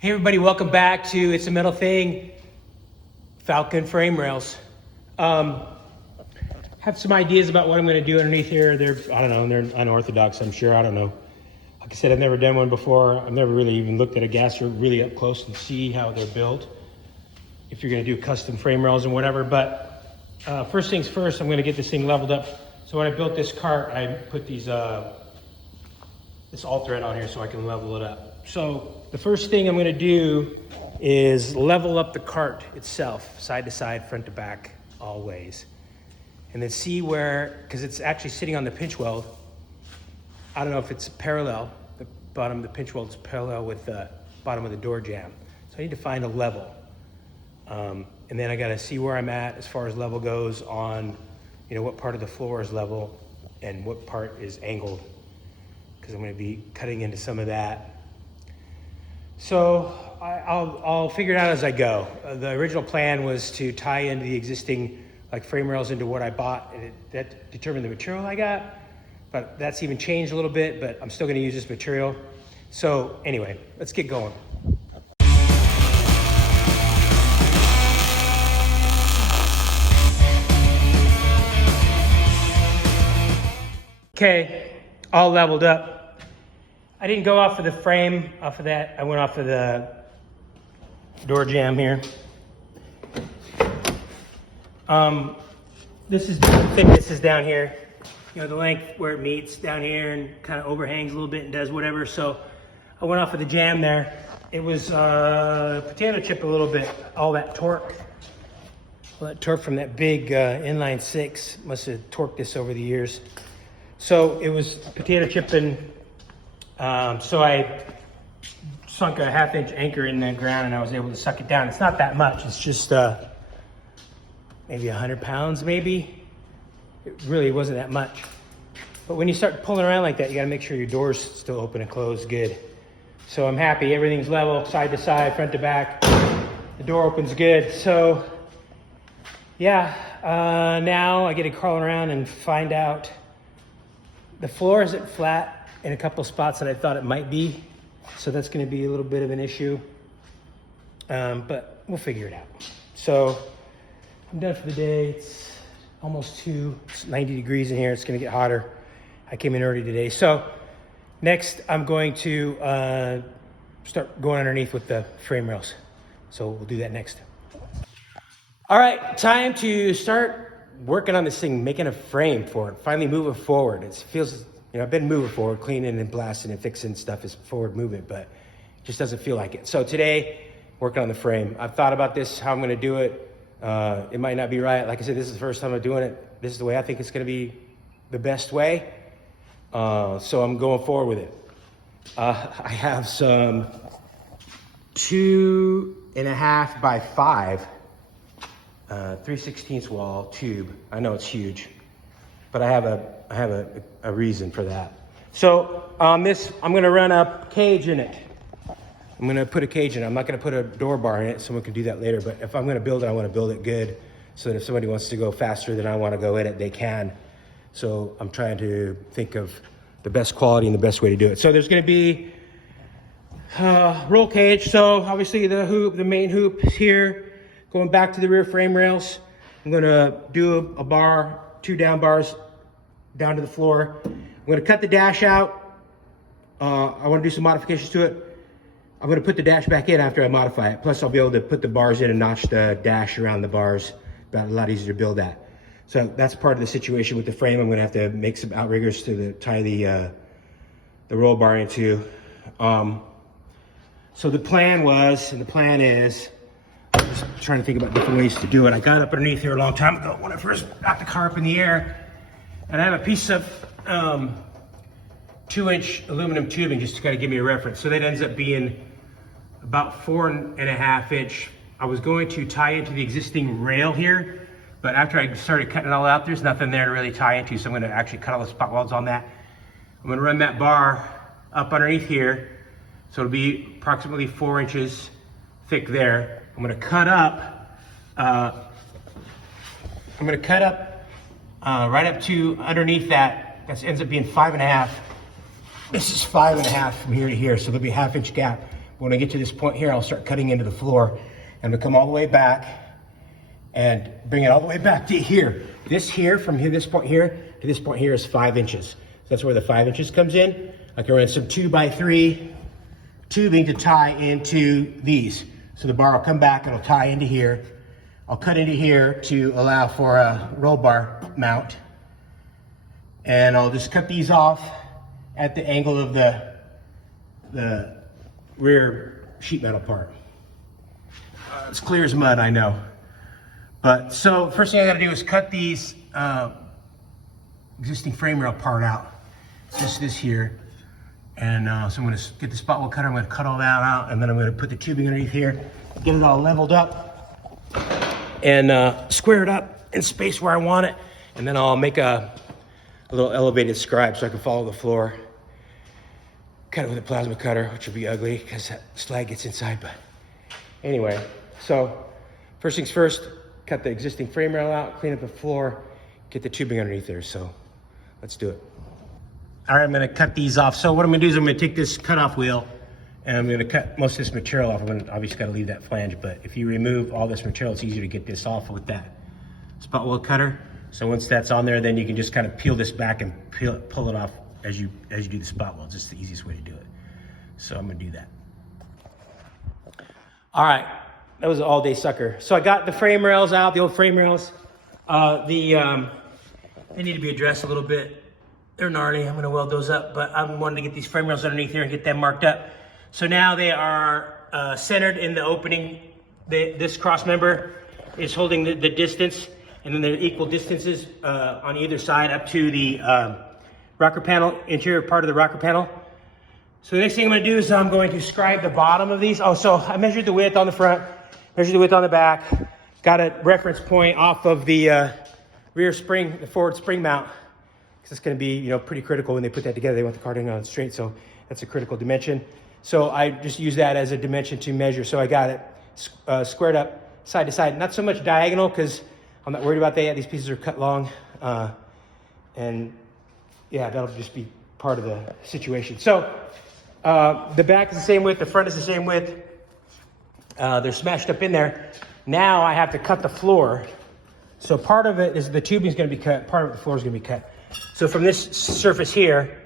Hey everybody, welcome back to It's a Metal Thing, Falcon frame rails. Have some ideas about what I'm gonna do underneath here. I don't know, they're unorthodox, I'm sure, I don't know. Like I said, I've never done one before. I've never really even looked at a gasser really up close and see how they're built. If you're gonna do custom frame rails and whatever, but first things first, I'm gonna get this thing leveled up. So when I built this cart, I put these, this all thread on here so I can level it up. So the first thing I'm gonna do is level up the cart itself, side to side, front to back, all ways. And then see where, because it's actually sitting on the pinch weld. I don't know if it's parallel, the bottom of the pinch weld is parallel with the bottom of the door jamb. So I need to find a level. And then I gotta see where I'm at as far as level goes on, what part of the floor is level and what part is angled, because I'm gonna be cutting into some of that. So I'll figure it out as I go. The original plan was to tie into the existing frame rails into what I bought, and that determined the material I got, but that's even changed a little bit, but I'm still gonna use this material. So anyway, let's get going. Okay, all leveled up. I didn't go off of the frame, off of that. I went off of the door jamb here. This is the thickness is down here. The length where it meets down here and kind of overhangs a little bit and does whatever. So I went off of the jamb there. It was potato chip a little bit, all that torque. All that torque from that big inline six must have torqued this over the years. So it was potato chipping. So I sunk a 1/2 inch anchor in the ground and I was able to suck it down. It's not that much, it's just maybe 100 pounds maybe. It really wasn't that much. But when you start pulling around like that, you gotta make sure your door's still open and closed good. So I'm happy, everything's level, side to side, front to back. The door opens good. So yeah, now I get to crawl around and find out. The floor isn't flat in a couple spots that I thought it might be. So that's gonna be a little bit of an issue, but we'll figure it out. So I'm done for the day. It's almost it's 90 degrees in here. It's gonna get hotter. I came in early today. So next I'm going to start going underneath with the frame rails. So we'll do that next. All right, time to start working on this thing, making a frame for it, finally moving forward. It feels, I've been moving forward, cleaning and blasting and fixing stuff is forward movement, but it just doesn't feel like it. So today, working on the frame. I've thought about this, how I'm gonna do it. It might not be right. Like I said, this is the first time I'm doing it. This is the way I think it's gonna be the best way. So I'm going forward with it. I have some 2.5 by 5 3/16 wall tube. I know it's huge, but I have a reason for that. So on this, I'm gonna run a cage in it. I'm gonna put a cage in it. I'm not gonna put a door bar in it. Someone can do that later, but if I'm gonna build it, I wanna build it good so that if somebody wants to go faster than I wanna go in it, they can. So I'm trying to think of the best quality and the best way to do it. So there's gonna be roll cage. So obviously the main hoop is here. Going back to the rear frame rails, I'm gonna do a bar, 2 down bars down to the floor. I'm gonna cut the dash out. I wanna do some modifications to it. I'm gonna put the dash back in after I modify it. Plus I'll be able to put the bars in and notch the dash around the bars. A lot easier to build that. So that's part of the situation with the frame. I'm gonna have to make some outriggers to tie the roll bar into. So the plan was, and the plan is, I'm just trying to think about different ways to do it. I got up underneath here a long time ago when I first got the car up in the air. And I have a piece of 2-inch aluminum tubing just to kind of give me a reference. So that ends up being about 4.5 inch. I was going to tie into the existing rail here, but after I started cutting it all out, there's nothing there to really tie into. So I'm gonna actually cut all the spot welds on that. I'm gonna run that bar up underneath here. So it'll be approximately 4 inches thick there. I'm gonna cut up, right up to underneath that. That ends up being 5.5. This is 5.5 from here to here, so there'll be a 1/2 inch gap. when I get to this point here, I'll start cutting into the floor. I'm gonna come all the way back and bring it all the way back to here. This here, from here, this point here to this point here is 5 inches. So that's where the 5 inches comes in. I can run some 2x3 tubing to tie into these. So the bar will come back and it'll tie into here. I'll cut into here to allow for a roll bar mount. And I'll just cut these off at the angle of the rear sheet metal part. It's clear as mud, I know. But so first thing I gotta do is cut these existing frame rail part out. It's just this here. And so I'm gonna get the spot weld cutter, I'm gonna cut all that out, and then I'm gonna put the tubing underneath here, get it all leveled up, and square it up and space where I want it. And then I'll make a little elevated scribe so I can follow the floor. Cut it with a plasma cutter, which will be ugly because that slag gets inside, but anyway. So first things first, cut the existing frame rail out, clean up the floor, get the tubing underneath there. So let's do it. All right, I'm gonna cut these off. So what I'm gonna do is I'm gonna take this cutoff wheel and I'm gonna cut most of this material off. I'm gonna obviously gotta leave that flange, but if you remove all this material, it's easier to get this off with that spot weld cutter. So once that's on there, then you can just kind of peel this back and pull it off as you do the spot weld. It's just the easiest way to do it. So I'm gonna do that. All right, that was an all-day sucker. So I got the frame rails out, the old frame rails. They need to be addressed a little bit. They're gnarly, I'm gonna weld those up, but I wanted to get these frame rails underneath here and get them marked up. So now they are centered in the opening. This cross member is holding the distance, and then they're equal distances on either side up to the rocker panel, interior part of the rocker panel. So the next thing I'm gonna do is I'm going to scribe the bottom of these. Oh, so I measured the width on the front, measured the width on the back, got a reference point off of the rear spring, the forward spring mount, because it's gonna be, pretty critical when they put that together. They want the car to go on straight, so that's a critical dimension. So I just use that as a dimension to measure. So I got it squared up side to side, not so much diagonal, because I'm not worried about that. These pieces are cut long, and yeah, that'll just be part of the situation. So the back is the same width, the front is the same width. They're smashed up in there. Now I have to cut the floor. So part of it is the tubing is going to be cut, part of the floor is going to be cut. So from this surface here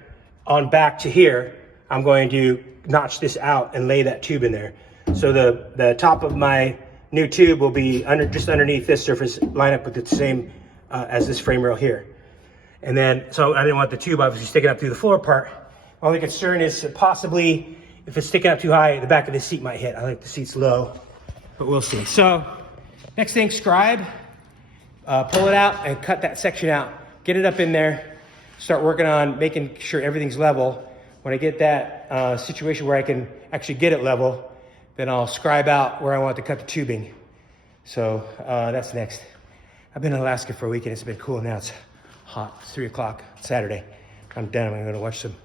on back to here, I'm going to notch this out and lay that tube in there. So the top of my new tube will be just underneath this surface, line up with the same as this frame rail here. And then, so I didn't want the tube obviously sticking up through the floor part. My only concern is possibly if it's sticking up too high, the back of the seat might hit. I like the seats low, but we'll see. So next thing, scribe, pull it out and cut that section out. Get it up in there, start working on making sure everything's level. When I get that situation where I can actually get it level, then I'll scribe out where I want to cut the tubing. So that's next. I've been in Alaska for a week and it's been cool. Now it's hot. It's 3 o'clock Saturday. I'm done. I'm gonna watch some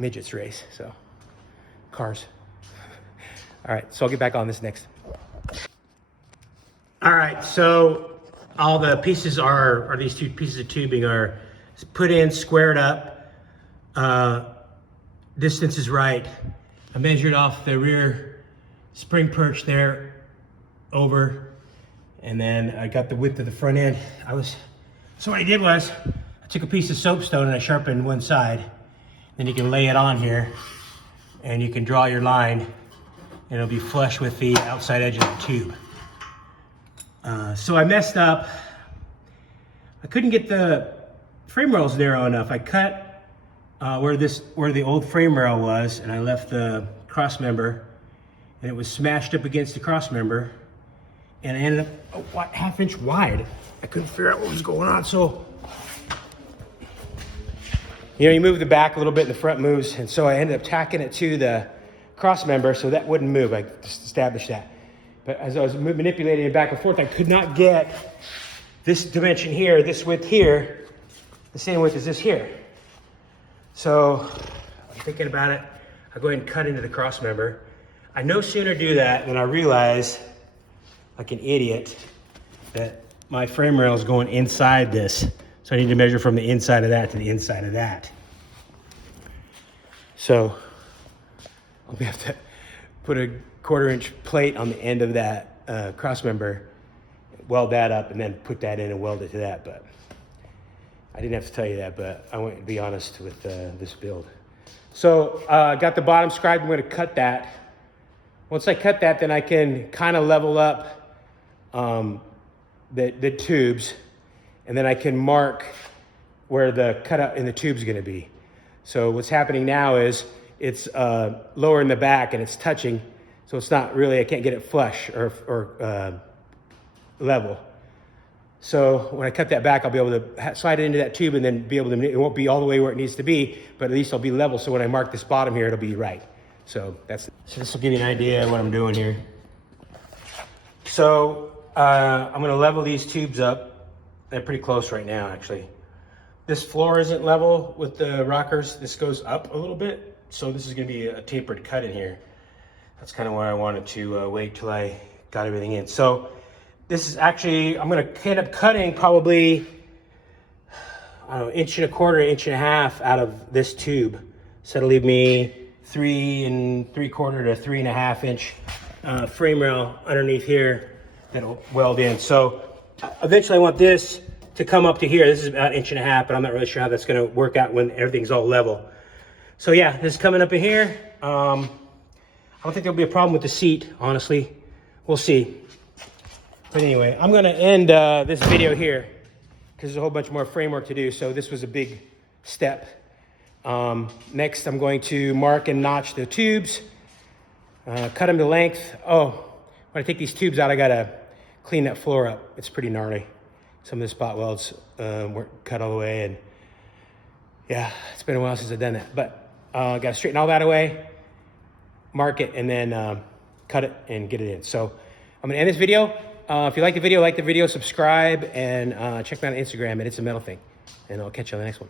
midgets race. So cars. All right, so I'll get back on this next. All right, so all the pieces are these two pieces of tubing are put in, squared up. Distance is right. I measured off the rear spring perch there over, and then I got the width of the front end. So what I did was I took a piece of soapstone and I sharpened one side. Then you can lay it on here and you can draw your line and it'll be flush with the outside edge of the tube. So I messed up. I couldn't get the frame rails narrow enough. I cut where the old frame rail was, and I left the cross member, and it was smashed up against the cross member, and I ended up a half inch wide. I couldn't figure out what was going on. So, you move the back a little bit and the front moves, and so I ended up tacking it to the cross member so that wouldn't move. I just established that. But as I was manipulating it back and forth, I could not get this dimension here, this width here, the same width as this here. So I'm thinking about it. I go ahead and cut into the cross member. I no sooner do that than I realize, like an idiot, that my frame rail is going inside this. So I need to measure from the inside of that to the inside of that. So I'll have to put a 1/4-inch plate on the end of that cross member, weld that up, and then put that in and weld it to that. But I didn't have to tell you that, but I want to be honest with this build. So got the bottom scribed. I'm going to cut that. Once I cut that, then I can kind of level up the tubes, and then I can mark where the cutout in the tube is going to be. So what's happening now is it's lower in the back and it's touching, so it's not really, I can't get it flush or level. So when I cut that back, I'll be able to slide it into that tube and then be able to, it won't be all the way where it needs to be, but at least I'll be level. So when I mark this bottom here, it'll be right. So this will give you an idea of what I'm doing here. So I'm gonna level these tubes up. They're pretty close right now, actually. This floor isn't level with the rockers. This goes up a little bit. So this is gonna be a tapered cut in here. That's kind of where I wanted to wait till I got everything in. So this is actually, I'm gonna end up cutting probably, I don't know, 1 1/4 1.5 inches out of this tube. So it'll leave me 3 3/4 to 3.5 inch frame rail underneath here that'll weld in. So eventually I want this to come up to here. This is about 1.5 inches, but I'm not really sure how that's gonna work out when everything's all level. So yeah, this is coming up in here. I don't think there'll be a problem with the seat, honestly. We'll see. But anyway, I'm gonna end this video here because there's a whole bunch more framework to do. So this was a big step. Next, I'm going to mark and notch the tubes, cut them to length. Oh, when I take these tubes out, I gotta clean that floor up. It's pretty gnarly. Some of the spot welds weren't cut all the way, and yeah, it's been a while since I've done that. But gotta straighten all that away, mark it, and then cut it and get it in. So I'm gonna end this video. If you like the video, subscribe, and check me out on Instagram at itsametalthing. And I'll catch you on the next one.